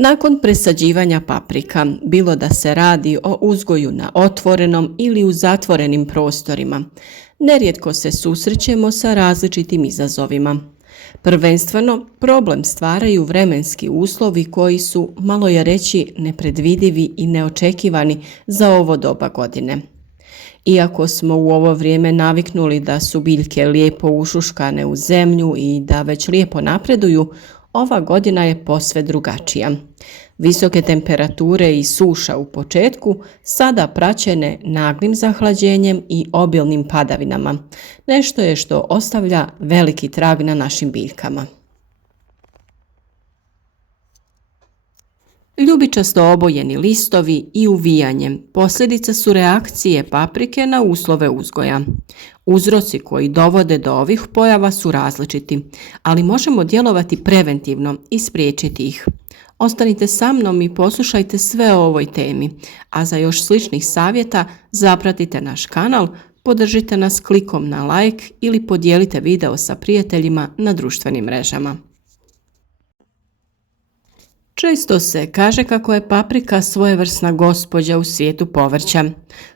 Nakon presađivanja paprika, bilo da se radi o uzgoju na otvorenom ili u zatvorenim prostorima, nerijetko se susrećemo sa različitim izazovima. Prvenstveno, problem stvaraju vremenski uslovi koji su, malo je reći, nepredvidivi i neočekivani za ovo doba godine. Iako smo u ovo vrijeme naviknuli da su biljke lijepo ušuškane u zemlju i da već lijepo napreduju, ova godina je posve drugačija. Visoke temperature i suša u početku, sada praćene naglim zahlađenjem i obilnim padavinama, nešto je što ostavlja veliki trag na našim biljkama. Ljubičasto obojeni listovi i uvijanje posljedica su reakcije paprike na uslove uzgoja. Uzroci koji dovode do ovih pojava su različiti, ali možemo djelovati preventivno i spriječiti ih. Ostanite sa mnom i poslušajte sve o ovoj temi, a za još sličnih savjeta zapratite naš kanal, podržite nas klikom na like ili podijelite video sa prijateljima na društvenim mrežama. Često se kaže kako je paprika svojevrsna gospođa u svijetu povrća.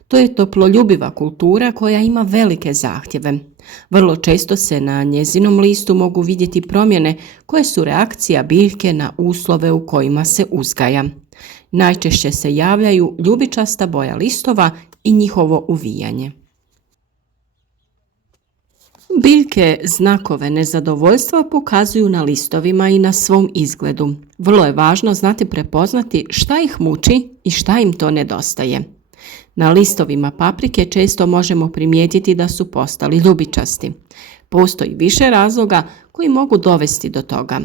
To je toploljubiva kultura koja ima velike zahtjeve. Vrlo često se na njezinom listu mogu vidjeti promjene koje su reakcija biljke na uslove u kojima se uzgaja. Najčešće se javljaju ljubičasta boja listova i njihovo uvijanje. Biljke znakove nezadovoljstva pokazuju na listovima i na svom izgledu. Vrlo je važno znati prepoznati šta ih muči i šta im to nedostaje. Na listovima paprike često možemo primijetiti da su postali ljubičasti. Postoji više razloga koji mogu dovesti do toga.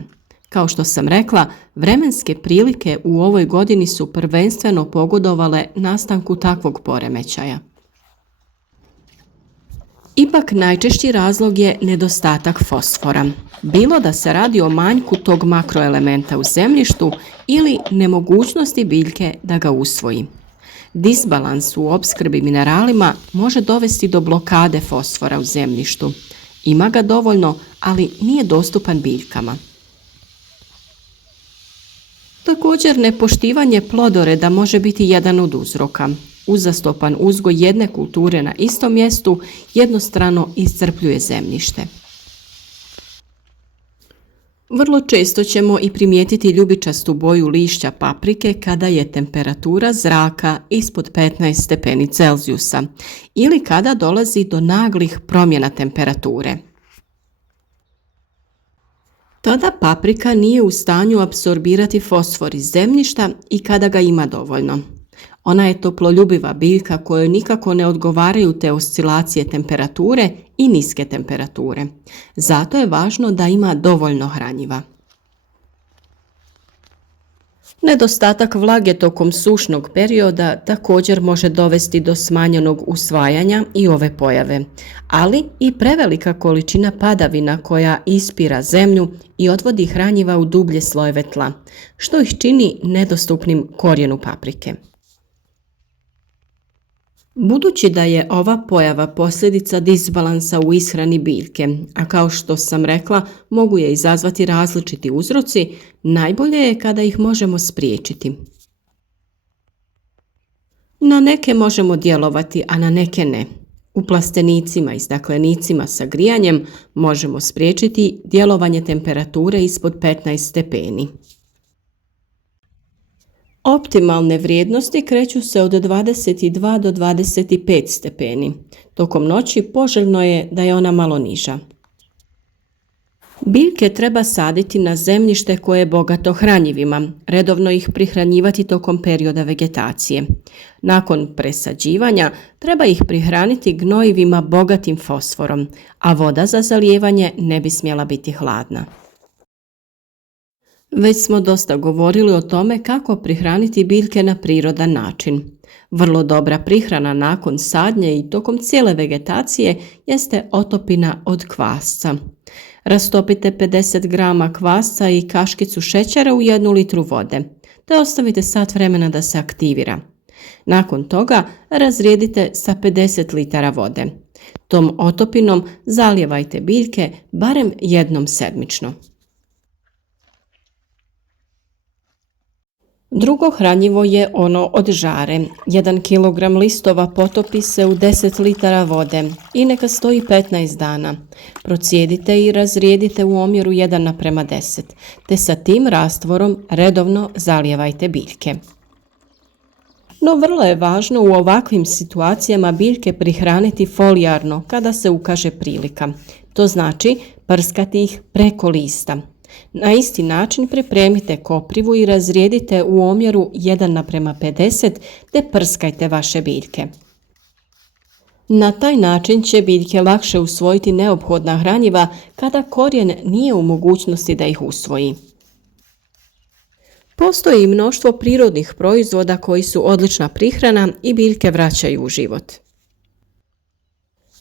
Kao što sam rekla, vremenske prilike u ovoj godini su prvenstveno pogodovale nastanku takvog poremećaja. Ipak najčešći razlog je nedostatak fosfora. Bilo da se radi o manjku tog makroelementa u zemljištu ili nemogućnosti biljke da ga usvoji. Disbalans u opskrbi mineralima može dovesti do blokade fosfora u zemljištu. Ima ga dovoljno, ali nije dostupan biljkama. Također, nepoštivanje plodoreda može biti jedan od uzroka. Uzastopan uzgoj jedne kulture na istom mjestu jednostrano iscrpljuje zemljište. Vrlo često ćemo i primijetiti ljubičastu boju lišća paprike kada je temperatura zraka ispod 15 stepeni Celzijusa ili kada dolazi do naglih promjena temperature. Tada paprika nije u stanju apsorbirati fosfor iz zemljišta i kada ga ima dovoljno. Ona je toploljubiva biljka kojoj nikako ne odgovaraju te oscilacije temperature i niske temperature. Zato je važno da ima dovoljno hranjiva. Nedostatak vlage tokom sušnog perioda također može dovesti do smanjenog usvajanja i ove pojave, ali i prevelika količina padavina koja ispira zemlju i odvodi hranjiva u dublje slojeve tla, što ih čini nedostupnim korijenu paprike. Budući da je ova pojava posljedica disbalansa u ishrani biljke, a kao što sam rekla, mogu je izazvati različiti uzroci, najbolje je kada ih možemo spriječiti. Na neke možemo djelovati, a na neke ne. U plastenicima i staklenicima sa grijanjem možemo spriječiti djelovanje temperature ispod 15 stepeni. Optimalne vrijednosti kreću se od 22 do 25 stepeni. Tokom noći poželjno je da je ona malo niža. Biljke treba saditi na zemljište koje je bogato hranjivima, redovno ih prihranjivati tokom perioda vegetacije. Nakon presađivanja treba ih prihraniti gnojivima bogatim fosforom, a voda za zalijevanje ne bi smjela biti hladna. Već smo dosta govorili o tome kako prihraniti biljke na prirodan način. Vrlo dobra prihrana nakon sadnje i tokom cijele vegetacije jeste otopina od kvasca. Rastopite 50 grama kvasca i kaškicu šećera u 1 litru vode, te ostavite sat vremena da se aktivira. Nakon toga razrijedite sa 50 litara vode. Tom otopinom zalijevajte biljke barem jednom sedmično. Drugo hranjivo je ono od žare. 1 kg listova potopi se u 10 litara vode i neka stoji 15 dana. Procijedite i razrijedite u omjeru 1:10, te sa tim rastvorom redovno zalijevajte biljke. No vrlo je važno u ovakvim situacijama biljke prihraniti folijarno kada se ukaže prilika. To znači prskati ih preko lista. Na isti način pripremite koprivu i razrijedite u omjeru 1:50 te prskajte vaše biljke. Na taj način će biljke lakše usvojiti neophodna hranjiva kada korijen nije u mogućnosti da ih usvoji. Postoji i mnoštvo prirodnih proizvoda koji su odlična prihrana i biljke vraćaju u život.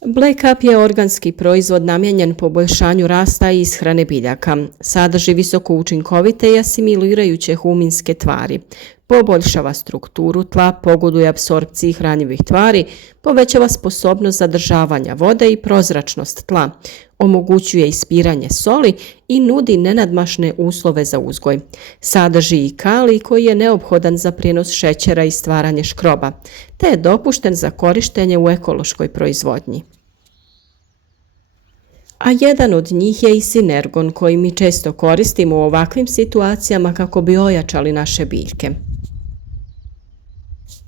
Black Up je organski proizvod namijenjen poboljšanju rasta i ishrane biljaka. Sadrži visoko učinkovite i asimilirajuće huminske tvari. Poboljšava strukturu tla, pogoduje apsorpciji hranjivih tvari, povećava sposobnost zadržavanja vode i prozračnost tla, omogućuje ispiranje soli i nudi nenadmašne uslove za uzgoj. Sadrži i kalij koji je neophodan za prijenos šećera i stvaranje škroba, te je dopušten za korištenje u ekološkoj proizvodnji. A jedan od njih je i sinergon koji mi često koristimo u ovakvim situacijama kako bi ojačali naše biljke.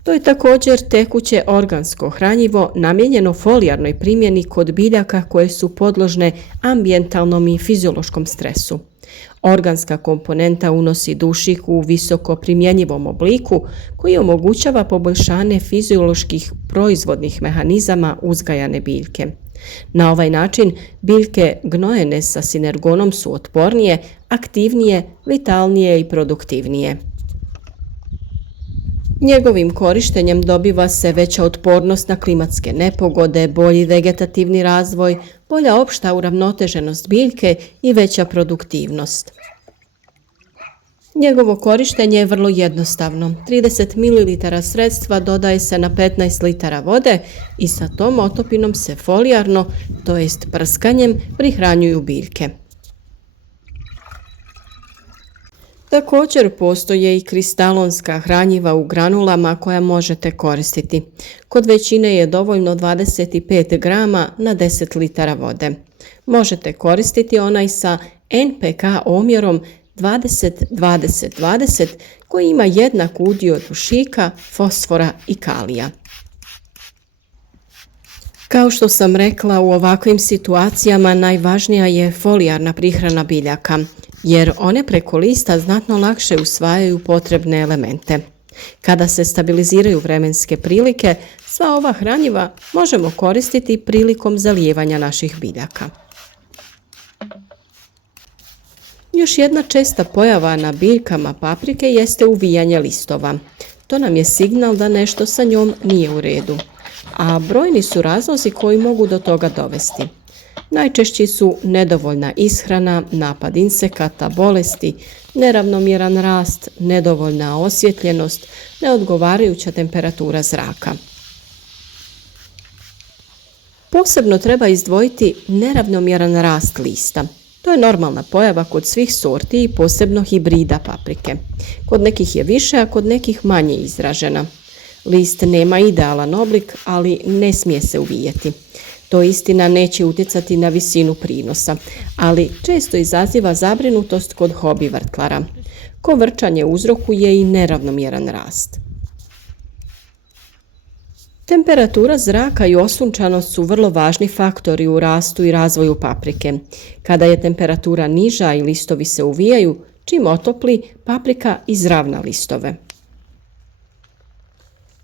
To je također tekuće organsko hranjivo namijenjeno folijarnoj primjeni kod biljaka koje su podložne ambijentalnom i fiziološkom stresu. Organska komponenta unosi dušik u visoko primjenjivom obliku koji omogućava poboljšanje fizioloških proizvodnih mehanizama uzgajane biljke. Na ovaj način biljke gnojene sa sinergonom su otpornije, aktivnije, vitalnije i produktivnije. Njegovim korištenjem dobiva se veća otpornost na klimatske nepogode, bolji vegetativni razvoj, bolja opšta uravnoteženost biljke i veća produktivnost. Njegovo korištenje je vrlo jednostavno. 30 ml sredstva dodaje se na 15 litara vode i sa tom otopinom se folijarno, to jest prskanjem, prihranjuju biljke. Također postoje i kristalonska hranjiva u granulama koja možete koristiti. Kod većine je dovoljno 25 grama na 10 litara vode. Možete koristiti onaj sa NPK omjerom 20-20-20 koji ima jednak udio dušika, fosfora i kalija. Kao što sam rekla, u ovakvim situacijama najvažnija je folijarna prihrana biljaka, jer one preko lista znatno lakše usvajaju potrebne elemente. Kada se stabiliziraju vremenske prilike, sva ova hranjiva možemo koristiti prilikom zalijevanja naših biljaka. Još jedna česta pojava na biljkama paprike jeste uvijanje listova. To nam je signal da nešto sa njom nije u redu, a brojni su razlozi koji mogu do toga dovesti. Najčešći su nedovoljna ishrana, napad insekata, bolesti, neravnomjeran rast, nedovoljna osvjetljenost, neodgovarajuća temperatura zraka. Posebno treba izdvojiti neravnomjeran rast lista. To je normalna pojava kod svih sorti i posebno hibrida paprike. Kod nekih je više, a kod nekih manje izražena. List nema idealan oblik, ali ne smije se uvijeti. To istina neće utjecati na visinu prinosa, ali često izaziva zabrinutost kod hobi vrtlara. Kovrčanje uzrokuje i neravnomjeran rast. Temperatura zraka i osunčanost su vrlo važni faktori u rastu i razvoju paprike. Kada je temperatura niža i listovi se uvijaju, čim otopli, paprika izravna listove.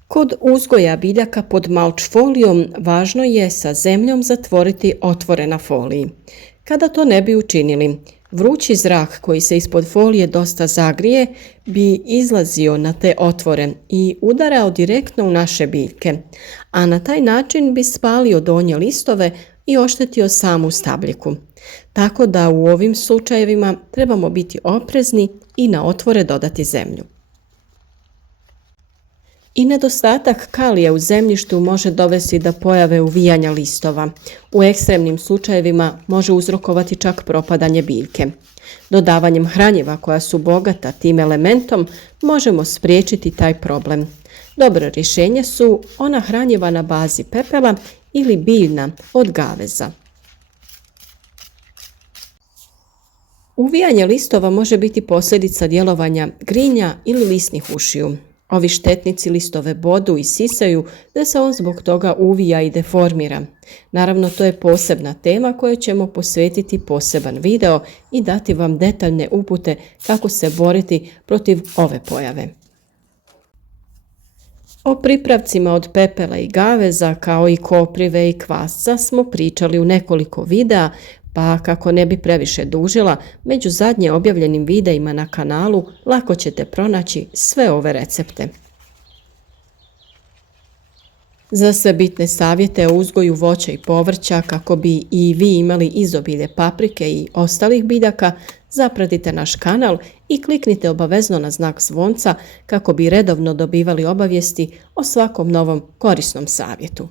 Kod uzgoja biljaka pod mulch folijom važno je sa zemljom zatvoriti otvore na foliji. Kada to ne bi učinili, vrući zrak koji se ispod folije dosta zagrije bi izlazio na te otvore i udarao direktno u naše biljke, a na taj način bi spalio donje listove i oštetio samu stabljiku. Tako da u ovim slučajevima trebamo biti oprezni i na otvore dodati zemlju. I nedostatak kalija u zemljištu može dovesti do pojave uvijanja listova. U ekstremnim slučajevima može uzrokovati čak propadanje biljke. Dodavanjem hranjiva koja su bogata tim elementom možemo spriječiti taj problem. Dobro rješenje su ona hranjiva na bazi pepela ili biljna od gaveza. Uvijanje listova može biti posljedica djelovanja grinja ili lisnih ušiju. Ovi štetnici listove bodu i sisaju da se on zbog toga uvija i deformira. Naravno, to je posebna tema kojoj ćemo posvetiti poseban video i dati vam detaljne upute kako se boriti protiv ove pojave. O pripravcima od pepela i gaveza kao i koprive i kvasca smo pričali u nekoliko videa, pa kako ne bi previše dužila, među zadnje objavljenim videima na kanalu lako ćete pronaći sve ove recepte. Za sve bitne savjete o uzgoju voća i povrća kako bi i vi imali izobilje paprike i ostalih biljaka, zapratite naš kanal i kliknite obavezno na znak zvonca kako bi redovno dobivali obavijesti o svakom novom korisnom savjetu.